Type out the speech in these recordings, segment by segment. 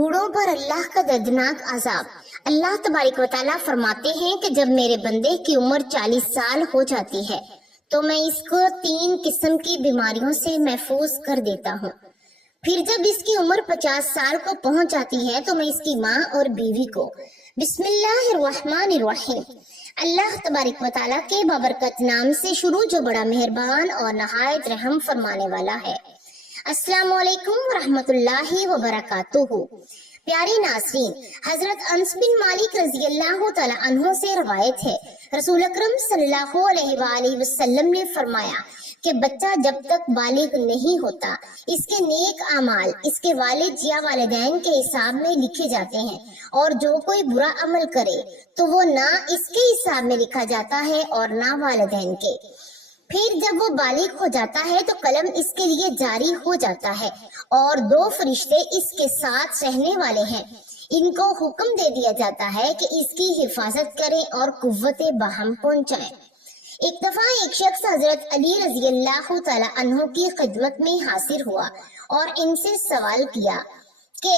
بوڑھوں پر اللہ کا دردناک عذاب۔ اللہ تبارک و تعالیٰ فرماتے ہیں کہ جب میرے بندے کی عمر 40 سال ہو جاتی ہے تو میں اس کو 3 قسم کی بیماریوں سے محفوظ کر دیتا ہوں۔ پھر جب اس کی عمر 50 سال کو پہنچ جاتی ہے تو میں اس کی ماں اور بیوی کو بسم اللہ الرحمن الرحیم، اللہ تبارک و تعالیٰ کے بابرکت نام سے شروع جو بڑا مہربان اور نہایت رحم فرمانے والا ہے۔ السلام علیکم ورحمۃ اللہ وبرکاتہ۔ پیارے ناظرین، حضرت انس بن مالک رضی اللہ تعالیٰ عنہ سے روایت ہے، رسول اکرم صلی اللہ علیہ وآلہ وسلم نے فرمایا کہ بچہ جب تک بالغ نہیں ہوتا اس کے نیک اعمال اس کے والد یا والدین کے حساب میں لکھے جاتے ہیں، اور جو کوئی برا عمل کرے تو وہ نہ اس کے حساب میں لکھا جاتا ہے اور نہ والدین کے۔ پھر جب وہ بالغ ہو جاتا ہے تو قلم اس کے لیے جاری ہو جاتا ہے اور 2 فرشتے اس کے ساتھ رہنے والے ہیں، ان کو حکم دے دیا جاتا ہے کہ اس کی حفاظت کریں اور قوت باہم پہنچائیں۔ ایک دفعہ ایک شخص حضرت علی رضی اللہ تعالیٰ عنہ کی خدمت میں حاضر ہوا اور ان سے سوال کیا کہ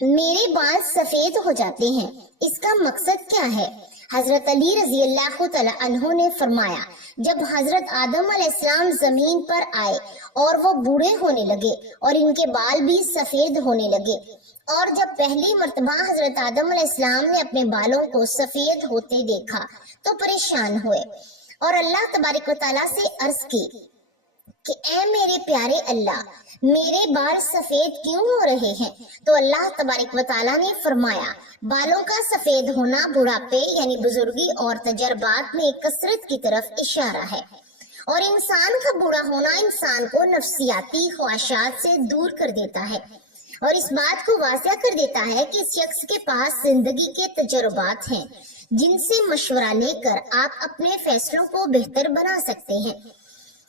میرے بال سفید ہو جاتے ہیں، اس کا مقصد کیا ہے؟ حضرت علی رضی اللہ تعالیٰ عنہ نے فرمایا، جب حضرت آدم علیہ السلام زمین پر آئے اور وہ بوڑھے ہونے لگے اور ان کے بال بھی سفید ہونے لگے، اور جب پہلی مرتبہ حضرت آدم علیہ السلام نے اپنے بالوں کو سفید ہوتے دیکھا تو پریشان ہوئے اور اللہ تبارک و تعالیٰ سے عرض کی کہ اے میرے پیارے اللہ، میرے بال سفید کیوں ہو رہے ہیں؟ تو اللہ تبارک و تعالیٰ نے فرمایا، بالوں کا سفید ہونا بڑھاپے یعنی بزرگی اور تجربات میں کثرت کی طرف اشارہ ہے، اور انسان کا بوڑھا ہونا انسان کو نفسیاتی خواہشات سے دور کر دیتا ہے اور اس بات کو واضح کر دیتا ہے کہ اس شخص کے پاس زندگی کے تجربات ہیں جن سے مشورہ لے کر آپ اپنے فیصلوں کو بہتر بنا سکتے ہیں۔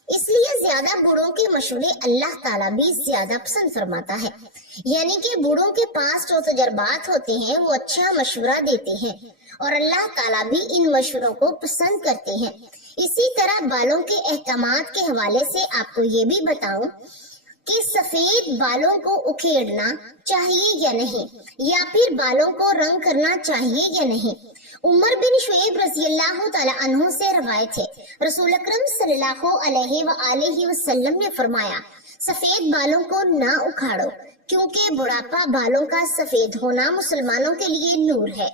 اس لیے زیادہ بوڑھوں کے مشورے اللہ تعالیٰ بھی زیادہ پسند فرماتا ہے، یعنی کہ بوڑھوں کے پاس جو تجربات ہوتے ہیں وہ اچھا مشورہ دیتے ہیں اور اللہ تعالیٰ بھی ان مشوروں کو پسند کرتے ہیں۔ اسی طرح بالوں کے احکامات کے حوالے سے آپ کو یہ بھی بتاؤں کہ سفید بالوں کو اکھیڑنا چاہیے یا نہیں، یا پھر بالوں کو رنگ کرنا چاہیے یا نہیں۔ عمر بن شعیب رضی اللہ تعالیٰ عنہ سے روایت ہے، رسول اکرم صلی اللہ علیہ وآلہ وسلم نے فرمایا، سفید بالوں کو نہ اکھاڑو کیونکہ بڑھاپا بالوں کا سفید ہونا مسلمانوں کے لیے نور ہے،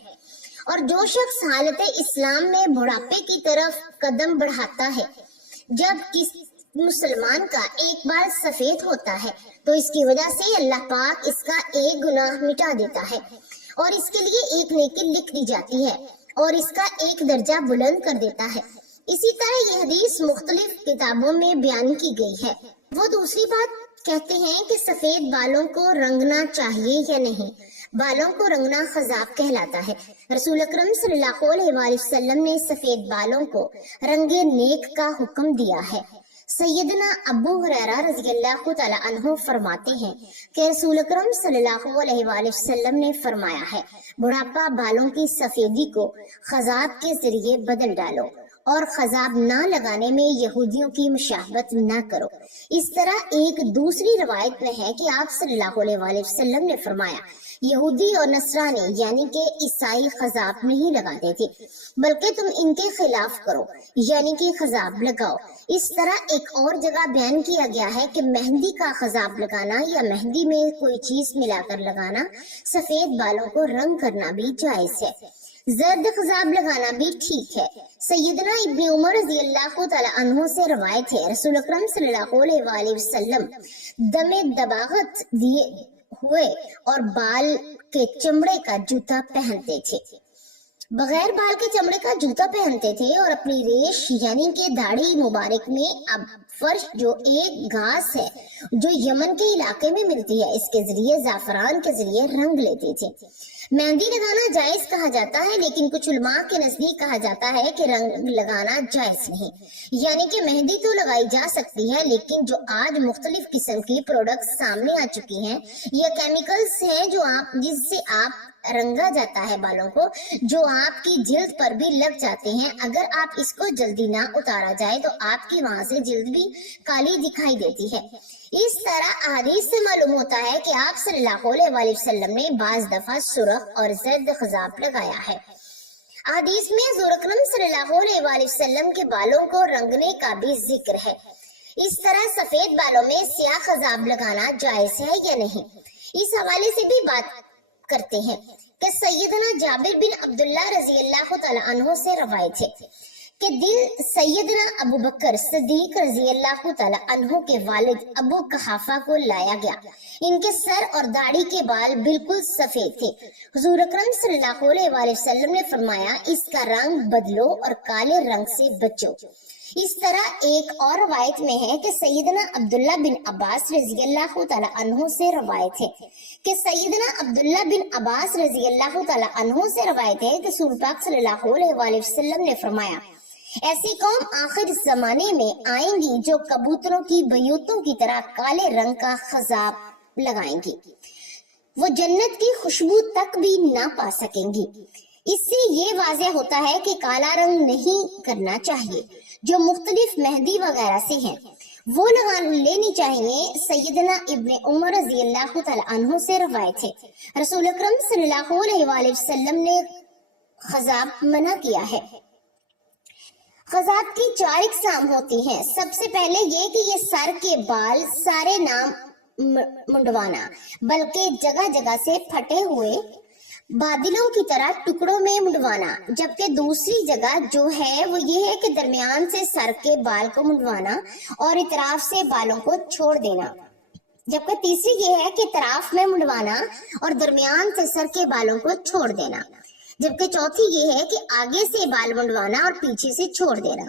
اور جو شخص حالت اسلام میں بڑھاپے کی طرف قدم بڑھاتا ہے، جب کسی مسلمان کا ایک بال سفید ہوتا ہے تو اس کی وجہ سے اللہ پاک اس کا ایک گناہ مٹا دیتا ہے اور اس کے لیے ایک نیکی لکھ دی جاتی ہے اور اس کا ایک درجہ بلند کر دیتا ہے۔ اسی طرح یہ حدیث مختلف کتابوں میں بیان کی گئی ہے۔ وہ دوسری بات کہتے ہیں کہ سفید بالوں کو رنگنا چاہیے یا نہیں۔ بالوں کو رنگنا خضاب کہلاتا ہے۔ رسول اکرم صلی اللہ علیہ وآلہ وسلم نے سفید بالوں کو رنگ نیک کا حکم دیا ہے۔ سیدنا ابو ہریرہ رضی اللہ تعالیٰ عنہ فرماتے ہیں کہ رسول اکرم صلی اللہ علیہ وآلہ وسلم نے فرمایا ہے، بڑھاپا بالوں کی سفیدی کو خضاب کے ذریعے بدل ڈالو اور خضاب نہ لگانے میں یہودیوں کی مشابہت نہ کرو۔ اس طرح ایک دوسری روایت میں ہے کہ آپ صلی اللہ علیہ وآلہ وسلم نے فرمایا، یہودی اور نصرانی یعنی کہ عیسائی خضاب نہیں لگاتے تھے، بلکہ تم ان کے خلاف کرو یعنی کہ خضاب لگاؤ۔ اس طرح ایک اور جگہ بیان کیا گیا ہے کہ مہندی کا خضاب لگانا یا مہندی میں کوئی چیز ملا کر لگانا، سفید بالوں کو رنگ کرنا بھی جائز ہے۔ زرد خضاب لگانا بھی ٹھیک ہے۔ سیدنا ابن عمر رضی اللہ تعالیٰ عنہ سے روایت ہے، رسول اکرم صلی اللہ علیہ وآلہ وسلم دم دباغت دیے ہوئے اور بال کے چمڑے کا جوتا پہنتے تھے، بغیر بال کے چمڑے کا جوتا پہنتے تھے، اور اپنی ریش یعنی کہ داڑھی مبارک میں اب فرش جو ایک گھاس ہے جو یمن کے علاقے میں ملتی ہے، اس کے ذریعے زعفران کے ذریعے رنگ لیتے تھے۔ مہندی لگانا جائز کہا جاتا ہے، لیکن کچھ علماء کے نزدیک کہا جاتا ہے کہ رنگ لگانا جائز نہیں، یعنی کہ مہندی تو لگائی جا سکتی ہے، لیکن جو آج مختلف قسم کی پروڈکٹس سامنے آ چکی ہیں یا کیمیکلز ہیں جس سے آپ रंगा जाता है बालों को, जो आपकी जिल्द पर भी लग जाते हैं। अगर आप इसको जल्दी ना उतारा जाए तो आपकी वहां से जिल्द भी काली दिखाई देती है। इस तरह हदीस से मालूम होता है कि आप सल्लल्लाहु अलैहि वसल्लम ने बाज दफा सुर्ख और जर्द खजाब लगाया है। हदीस में हुज़ूर अकरम सल्लल्लाहु अलैहि वसल्लम के बालों को रंगने का भी जिक्र है। इस तरह सफेद बालों में स्याह खजाब लगाना जायज है या नहीं, इस हवाले से भी बात करते हैं कि सैयदना जाबिर बिन अब्दुल्ला रजी अल्लाह तआला अन्हु से रवायत है कि दिल सैयदना अबू बकर सिद्दीक रजी अल्लाह तआला अन्हु के वालिद अबू कहाफा को लाया गया। इनके सर और दाढ़ी के बाल बिल्कुल सफेद थे। हुजूर अकरम सल्लल्लाहु अलैहि वसल्लम ने फरमाया, इसका रंग बदलो और काले रंग से बचो। इस तरह एक और रवायत में है कि सैयदना अब्दुल्ला बिन अब्बास रजी अल्लाह तआला अन्हु से रवायत है कि सैयदना अब्दुल्ला बिन अब्बास रजी अल्लाह तआला अन्हु से रवायत है कि रसूल पाक सल्लल्लाहु अलैहि वसल्लम ने फरमाया, ऐसी कौम आखिर जमाने में आएंगी जो कबूतरों की बयूतों की तरह काले रंग का खजाब लगाएंगी, वो जन्नत की खुशबू तक भी ना पा सकेंगी। इससे ये वाज़ेह होता है कि काला रंग नहीं करना चाहिए। जो मुख्तलिफ मेहंदी वगैरह से हैं वो लगा लेनी चाहिए। सैयदना इब्ने उमर रज़ी अल्लाह तआला अन्हु से रवायत है, रसूल अकरम सल्लल्लाहु अलैहि वसल्लम ने खजाब मना किया है। खजाब की 4 इकसाम होती हैं। सबसे पहले ये कि ये सर के बाल सारे नाम मुंडवाना, बल्कि जगह जगह से फटे हुए बादलों की तरह टुकड़ों में मुंडवाना। जबकि दूसरी जगह जो है वो ये है कि दरमियान से सर के बाल को मुंडवाना और इतराफ से बालों को छोड़ देना। जबकि तीसरी ये है कि इतराफ में मुंडवाना और दरमियान से सर के बालों को छोड़ देना। जबकि चौथी ये है कि आगे से बाल मुंडवाना और पीछे से छोड़ देना।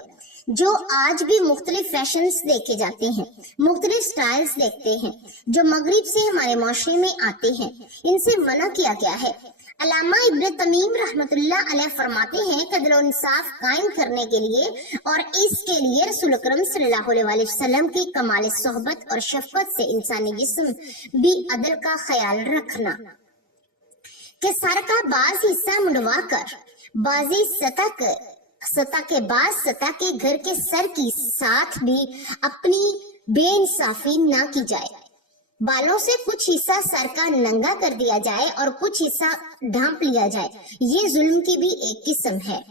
जो आज भी मुख्तलिफ फैशंस देखे जाते हैं, मुख्तलिफ स्टाइल्स देखते हैं जो मगरिब से हमारे माशरे में आते हैं, इनसे मना किया गया है। अल्लामा इब्न तमीम रहमतुल्लाह अलैह फरमाते हैं कि अदल और इंसाफ कायम करने के लिए और इसके लिए रसूल अकरम सल्लल्लाहु अलैहि वसल्लम की कमाल सोहबत और शफकत से इंसानी जिस्म भी अदल का ख्याल रखना कि सर का बाज हिस्सा मुंडवा कर बाजी सतह के बाद सतह के घर के सर की साथ भी अपनी बेइंसाफी ना की जाए। बालों से कुछ हिस्सा सर का नंगा कर दिया जाए और कुछ हिस्सा ढांप लिया जाए, ये जुल्म की भी एक किस्म है।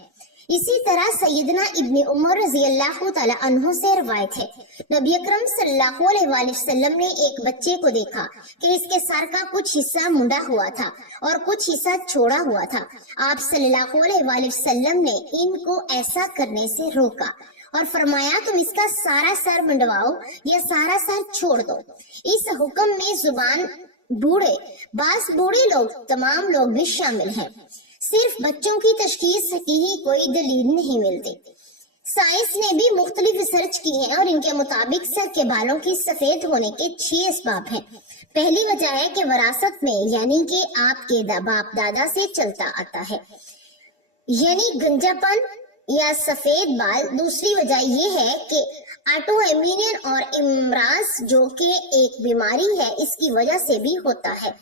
इसी तरह सैयदना इब्ने उमर रज़ी अल्लाह तआला अन्हु से रवायत है, नबी अकरम सल्लल्लाहु अलैहि वसल्लम ने एक बच्चे को देखा कि इसके सर का कुछ हिस्सा मुंडा हुआ था और कुछ हिस्सा छोड़ा हुआ था। आप सल्लल्लाहु अलैहि वसल्लम ने इनको ऐसा करने से रोका और फरमाया, तुम इसका सारा सर मुंडवाओ या सारा सर छोड़ दो। इस हुक्म में जुबान बूढ़े, बास बूढ़े लोग, तमाम लोग भी शामिल हैं। सिर्फ बच्चों की तशखीस की ही कोई दलील नहीं मिलती। साइंस ने भी मुख्तलिफ रिसर्च की है और इनके मुताबिक सर के बालों की सफेद होने के 6 असबाब हैं। पहली वजह है कि विरासत में, यानी कि आपके बाप दादा से चलता आता है, यानी गंजापन या सफेद बाल। दूसरी वजह ये है कि ऑटोइम्यून और इमराज जो कि एक बीमारी है, इसकी वजह से भी होता है।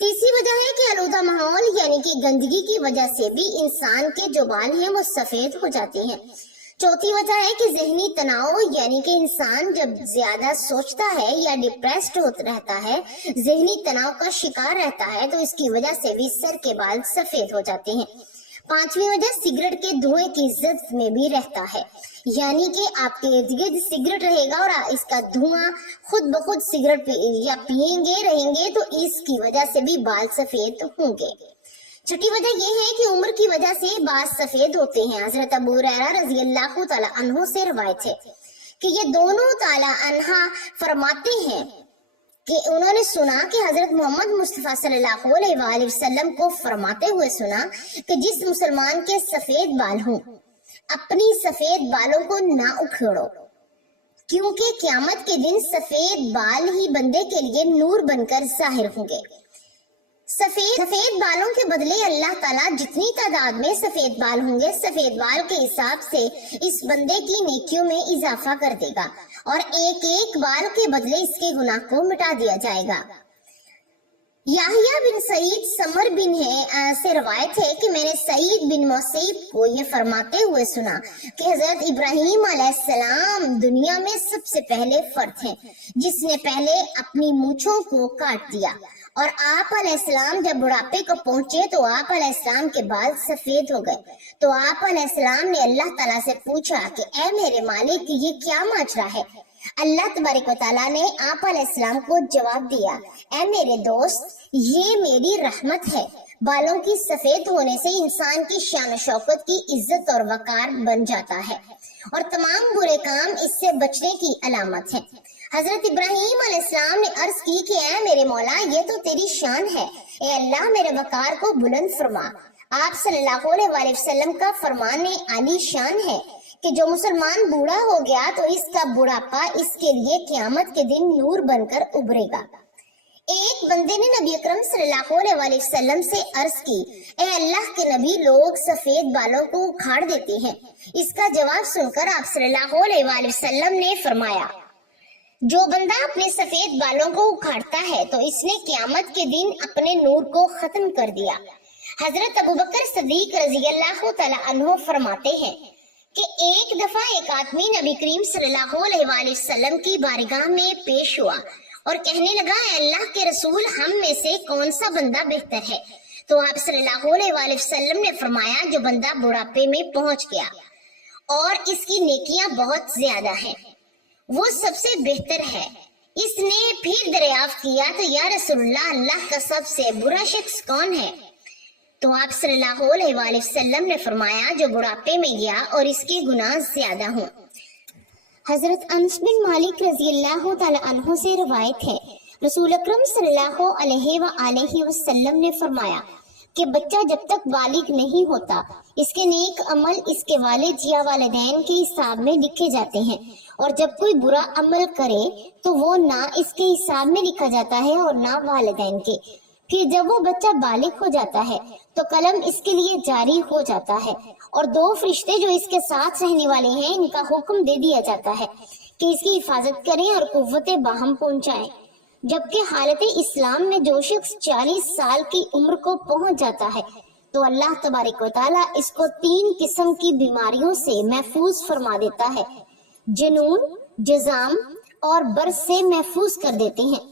तीसरी वजह है कि आलूदा माहौल यानी कि गंदगी की वजह से भी इंसान के जो बाल हैं वो सफेद हो जाते हैं। चौथी वजह है कि जहनी तनाव, यानी कि इंसान जब ज्यादा सोचता है या डिप्रेस्ड रहता है, जहनी तनाव का शिकार रहता है, तो इसकी वजह से भी सर के बाल सफेद हो जाते हैं। पांचवी वजह सिगरेट के धुएं की इज्जत में भी रहता है, यानी कि आपके इर्द गिर्द सिगरेट रहेगा और इसका धुआं खुद ब खुद सिगरेट या पिएंगे रहेंगे तो इसकी वजह से भी बाल सफेद होंगे। छठी वजह यह है कि उम्र की वजह से बाल सफेद होते हैं। हजरत अबू हुरैरा रज़ी अल्लाह तआला अन्हु से रवायत है कि ये दोनों ताला अन्हा फरमाते हैं कि उन्होंने सुना कि हजरत मोहम्मद मुस्तफा सल्लल्लाहु अलैहि वसल्लम को फरमाते हुए सुना कि जिस मुसलमान के सफेद बाल हों, अपनी सफेद बालों को ना उखेड़ो, क्योंकि क़यामत के दिन सफेद बाल ही बंदे के लिए नूर बनकर जाहिर होंगे। सफेद बालों के बदले अल्लाह ताला जितनी तादाद में सफेद बाल होंगे, सफेद बाल के हिसाब से इस बंदे की नेकियों में इजाफा कर देगा और एक एक बाल के बदले इसके गुनाह को मिटा दिया जाएगा। याहिया बिन सईद समर बिन है से रवायत है कि मैंने सईद बिन मुसैब को ये फरमाते हुए सुना कि हजरत इब्राहीम अलैहिस्सलाम दुनिया में सबसे पहले फर्द हैं जिसने पहले अपनी मूंछों को काट दिया, और आप अलैहिस्सलाम जब बुढ़ापे को पहुंचे तो आप अलैहिस्सलाम के बाल सफेद हो गए। तो आप अलैहिस्सलाम ने अल्लाह ताला से पूछा कि ऐ मेरे मालिक, ये क्या माजरा है? अल्लाह तबारक व तआला ने आप अलैहिस्सलाम को जवाब दिया, ऐ मेरे दोस्त, ये मेरी रहमत है। बालों की सफेद होने से इंसान की शान शौकत की इज्जत और वकार बन जाता है और तमाम बुरे काम इससे बचने की अलामत है। हजरत इब्राहीम अलैहिस्सलाम ने अर्ज की कि ऐ मेरे मौला, ये तो तेरी शान है, ए अल्लाह मेरे वकार को बुलंद फरमा। आप सल्लल्लाहु अलैहि वसल्लम का फरमान आली शान है कि जो मुसलमान बूढ़ा हो गया तो इसका बुढ़ापा इसके लिए क़यामत के दिन नूर बनकर उभरेगा। एक बंदे ने नबी अकरम सल्लल्लाहु अलैहि वसल्लम से अर्ज की, ए अल्लाह के नबी, लोग सफेद बालों को उखाड़ देते हैं। इसका जवाब सुनकर आप सल्लल्लाहु अलैहि वसल्लम ने फरमाया, जो बंदा अपने सफेद बालों को उखाड़ता है तो इसने क़यामत के दिन अपने नूर को खत्म कर दिया। हजरत अबू बकर सिद्दीक रज़ी अल्लाह तआला अन्हु फरमाते हैं कि एक दफा एक आदमी नबी करीम सल्लल्लाहु अलैहि वसल्लम की बारगाह में पेश हुआ और कहने लगा, अल्लाह के रसूल, हम में से कौन सा बंदा बेहतर है? तो आप सल्लल्लाहु अलैहि वसल्लम ने फरमाया, जो बंदा बुढ़ापे में पहुंच गया और इसकी नेकियां बहुत ज्यादा हैं, वो सबसे बेहतर है। इसने फिर दरियाफ्त किया, तो या रसूलल्लाह, अल्लाह का सबसे बुरा शख्स कौन है? तो आप सल्लल्लाहु अलैहि वसल्लम ने फरमाया, जो बुढ़ापे में गया और इसके गुनाह ज्यादा हों। हजरत अनस बिन मालिक रज़ी अल्लाह तआला अन्हु से रवायत है, रसूल अकरम सल्लल्लाहु अलैहि वसल्लम ने फरमाया कि बच्चा जब तक बालिग नहीं होता, इसके नेक अमल इसके वालिद या वालिदैन के हिसाब में लिखे जाते हैं, और जब कोई बुरा अमल करे तो वो ना इसके हिसाब में लिखा जाता है और ना वालिदैन के। फिर जब वो बच्चा बालिग हो जाता है तो कलम इसके लिए जारी हो जाता है और दो फरिश्ते जो इसके साथ रहने वाले हैं, इनका हुक्म दे दिया जाता है कि इसकी हिफाजत करें और कुव्वते बाहम पहुंचाएं। जबकि हालत इस्लाम में जो शख्स 40 साल की उम्र को पहुंच जाता है तो अल्लाह तबारक व तआला इसको 3 किस्म की बीमारियों से महफूज फरमा देता है, जुनून, जज़ाम और बर्स से महफूज कर देते हैं।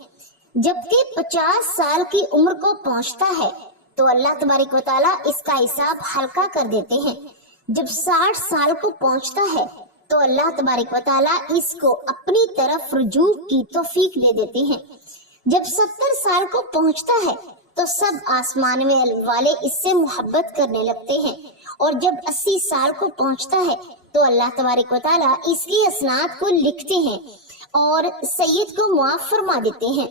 जबकि 50 साल की उम्र को पहुंचता है तो अल्लाह तबारक व तआला इसका हिसाब हल्का कर देते हैं। जब 60 साल को पहुंचता है तो अल्लाह तबारक व तआला इसको अपनी तरफ रुजू की तौफीक दे देते हैं। जब 70 साल को पहुंचता है तो सब आसमान में वाले इससे मोहब्बत करने लगते हैं, और जब 80 साल को पहुंचता है तो अल्लाह तबारक व तआला इसकी असनाद को लिखते हैं और सैयद को मुआफ फरमा देते हैं।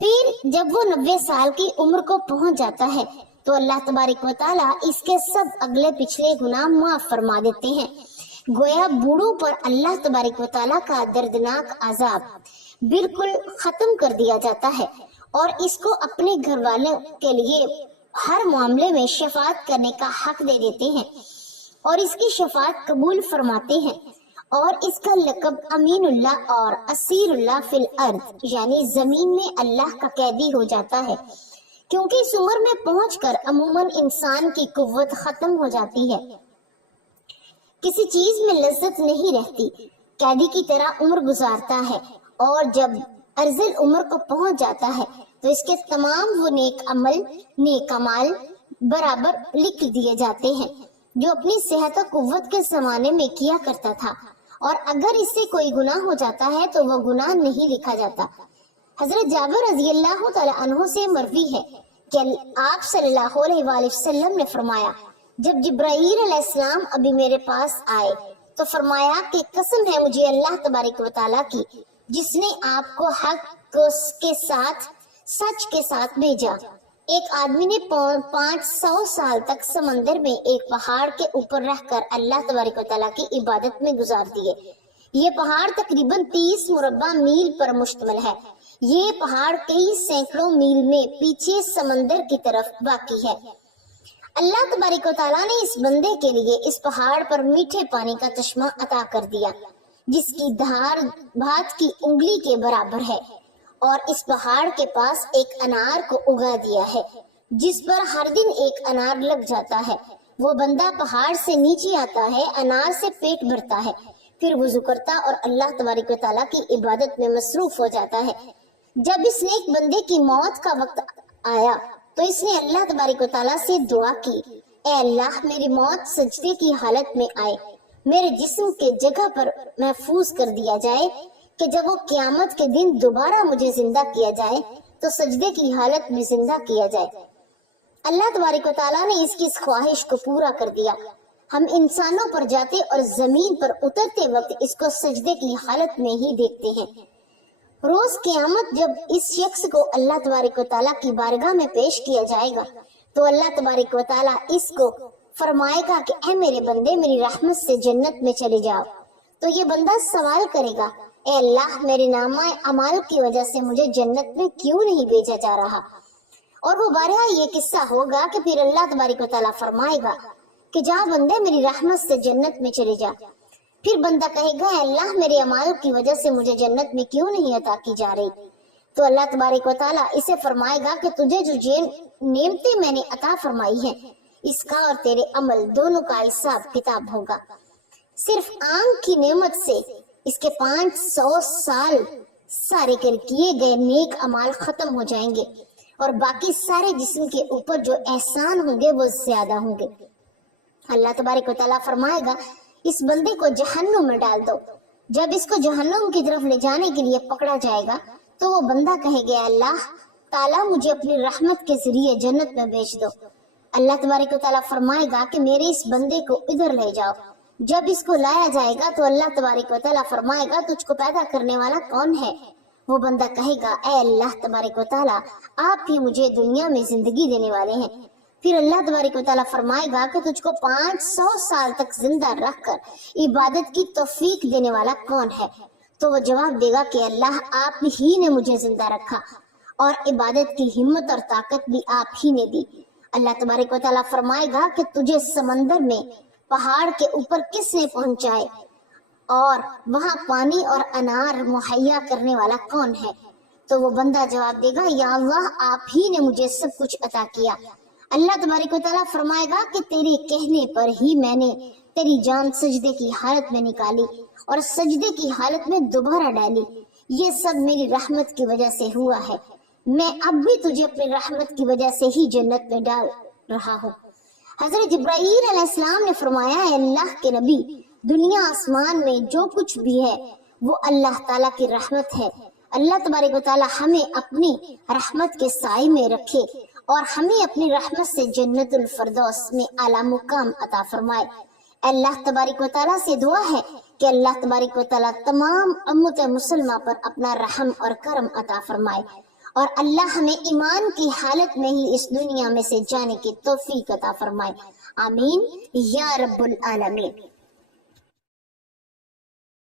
फिर जब वो 90 साल की उम्र को पहुंच जाता है तो अल्लाह तबारक व तआला इसके सब अगले पिछले गुनाह माफ फरमा देते हैं। गोया बूढ़ों पर अल्लाह तबारक व तआला का दर्दनाक अजाब बिल्कुल खत्म कर दिया जाता है और इसको अपने घर वालों के लिए हर मामले में शफाअत करने का हक दे देते हैं और इसकी शफाअत कबूल फरमाते हैं, और इसका लक़ब अमीनुल्लाह और असीरुल्लाह फिल अर्द यानी जमीन में अल्लाह का कैदी हो जाता है, क्योंकि इस उम्र में पहुंचकर अमूमन इंसान की कुव्वत खत्म हो जाती है, किसी चीज में लज्जत नहीं रहती, कैदी की तरह उम्र गुजारता है, और जब अर्ज़ल उम्र को पहुंच जाता है तो इसके तमाम वो नेक अमल, नेक अमाल बराबर लिख दिए जाते हैं जो अपनी सेहत और कुव्वत के जमाने में किया करता था, और अगर इससे कोई गुनाह हो जाता है तो वो गुनाह नहीं लिखा जाता। हजरत जाबिर रज़ी अल्लाह तआला अन्हु से मरवी है कि आप सल्लल्लाहु अलैहि वसल्लम ने फरमाया, जब जिब्राईल अलैहिस्सलाम अभी मेरे पास आए तो फरमाया कि कसम है मुझे अल्लाह तबारक व तआला की, जिसने आपको हक के साथ सच के साथ भेजा। एक आदमी ने 500 साल तक समंदर में एक पहाड़ के ऊपर रहकर अल्लाह तबारक व तआला की इबादत में गुजार दिए। ये पहाड़ तकरीबन 30 मुरब्बा मील पर मुश्तमिल है। ये पहाड़ कई सैकड़ों मील में पीछे समंदर की तरफ वाक़ई है। अल्लाह तबारक व तआला ने इस बंदे के लिए इस पहाड़ पर मीठे पानी का चश्मा अता कर दिया जिसकी धार भात की उंगली के बराबर है, اور اس پہاڑ کے پاس ایک انار کو اگا دیا ہے جس پر ہر دن ایک انار لگ جاتا ہے۔ وہ بندہ پہاڑ سے نیچے آتا ہے، انار سے پیٹ بھرتا ہے، پھر وضو کرتا اور اللہ تبارک و تعالیٰ کی عبادت میں مصروف ہو جاتا ہے۔ جب اس نیک بندے کی موت کا وقت آیا تو اس نے اللہ تبارک و تعالیٰ سے دعا کی، اے اللہ میری موت سجدے کی حالت میں آئے، میرے جسم کے جگہ پر محفوظ کر دیا جائے کہ جب وہ قیامت کے دن دوبارہ مجھے زندہ کیا جائے تو سجدے کی حالت میں زندہ کیا جائے۔ اللہ تبارک و تعالیٰ نے اس کی اس خواہش کو پورا کر دیا۔ ہم انسانوں پر جاتے اور زمین پر اترتے وقت اس کو سجدے کی حالت میں ہی دیکھتے ہیں۔ روز قیامت جب اس شخص کو اللہ تبارک و تعالیٰ کی بارگاہ میں پیش کیا جائے گا تو اللہ تبارک و تعالیٰ اس کو فرمائے گا کہ اے میرے بندے میری رحمت سے جنت میں چلے جاؤ۔ تو یہ بندہ سوال کرے گا، اے اللہ میرے نامہ اعمال کی وجہ سے مجھے جنت میں کیوں نہیں بھیجا جا رہا؟ اور وہ بارہا یہ قصہ ہوگا کہ پھر اللہ تبارک و تعالیٰ فرمائے گا کہ جا بندے میری رحمت سے جنت میں چلے جا۔ پھر بندہ کہے گا، اے اللہ میرے اعمال کی وجہ سے مجھے جنت میں کیوں نہیں عطا کی جا رہی؟ تو اللہ تبارک و تعالیٰ اسے فرمائے گا کہ تجھے جو نعمتیں میں نے عطا فرمائی ہیں اس کا اور تیرے عمل دونوں کا حساب کتاب ہوگا۔ صرف آنکھ کی نعمت سے اس کے 500 سال سارے کیے گئے نیک اعمال ختم ہو جائیں گے اور باقی سارے جسم کے اوپر جو احسان ہوں گے وہ زیادہ ہوں گے۔ اللہ تبارک و تعالیٰ فرمائے گا، اس بندے کو جہنم میں ڈال دو۔ جب اس کو جہنم کی طرف لے جانے کے لیے پکڑا جائے گا تو وہ بندہ کہے گا، اللہ تعالیٰ مجھے اپنی رحمت کے ذریعے جنت میں بھیج دو۔ اللہ تبارک و تعالیٰ فرمائے گا کہ میرے اس بندے کو ادھر لے جاؤ۔ جب اس کو لایا جائے گا تو اللہ تبارک و تعالیٰ فرمائے گا، تجھ کو پیدا کرنے والا کون ہے؟ وہ بندہ کہے گا، اے اللہ تبارک و تعالیٰ آپ ہی مجھے دنیا میں زندگی دینے والے ہیں۔ پھر اللہ تبارک و تعالیٰ فرمائے گا کہ تجھ کو 500 سال تک زندہ رکھ کر عبادت کی توفیق دینے والا کون ہے؟ تو وہ جواب دے گا کہ اللہ آپ ہی نے مجھے زندہ رکھا اور عبادت کی ہمت اور طاقت بھی آپ ہی نے دی۔ اللہ تبارک و تعالیٰ فرمائے گا کہ تجھے سمندر میں پہاڑ کے اوپر کس نے پہنچائے اور وہاں پانی اور انار مہیا کرنے والا کون ہے؟ تو وہ بندہ جواب دے گا، یا اللہ آپ ہی نے مجھے سب کچھ عطا کیا۔ اللہ تبارک و تعالیٰ فرمائے گا کہ تیرے کہنے پر ہی میں نے تیری جان سجدے کی حالت میں نکالی اور سجدے کی حالت میں دوبارہ ڈالی، یہ سب میری رحمت کی وجہ سے ہوا ہے۔ میں اب بھی تجھے اپنی رحمت کی وجہ سے ہی جنت میں ڈال رہا ہوں۔ حضرت جبرائیل علیہ السلام نے فرمایا، اے اللہ کے نبی، دنیا آسمان میں جو کچھ بھی ہے وہ اللہ تعالیٰ کی رحمت ہے۔ اللہ تبارک و تعالیٰ ہمیں اپنی رحمت کے سائے میں رکھے اور ہمیں اپنی رحمت سے جنت الفردوس میں اعلیٰ مقام عطا فرمائے۔ اللہ تبارک و تعالیٰ سے دعا ہے کہ اللہ تبارک و تعالیٰ تمام امت مسلمہ پر اپنا رحم اور کرم عطا فرمائے اور اللہ ہمیں ایمان کی حالت میں ہی اس دنیا میں سے جانے کی توفیق عطا فرمائے۔ آمین یا رب العالمین۔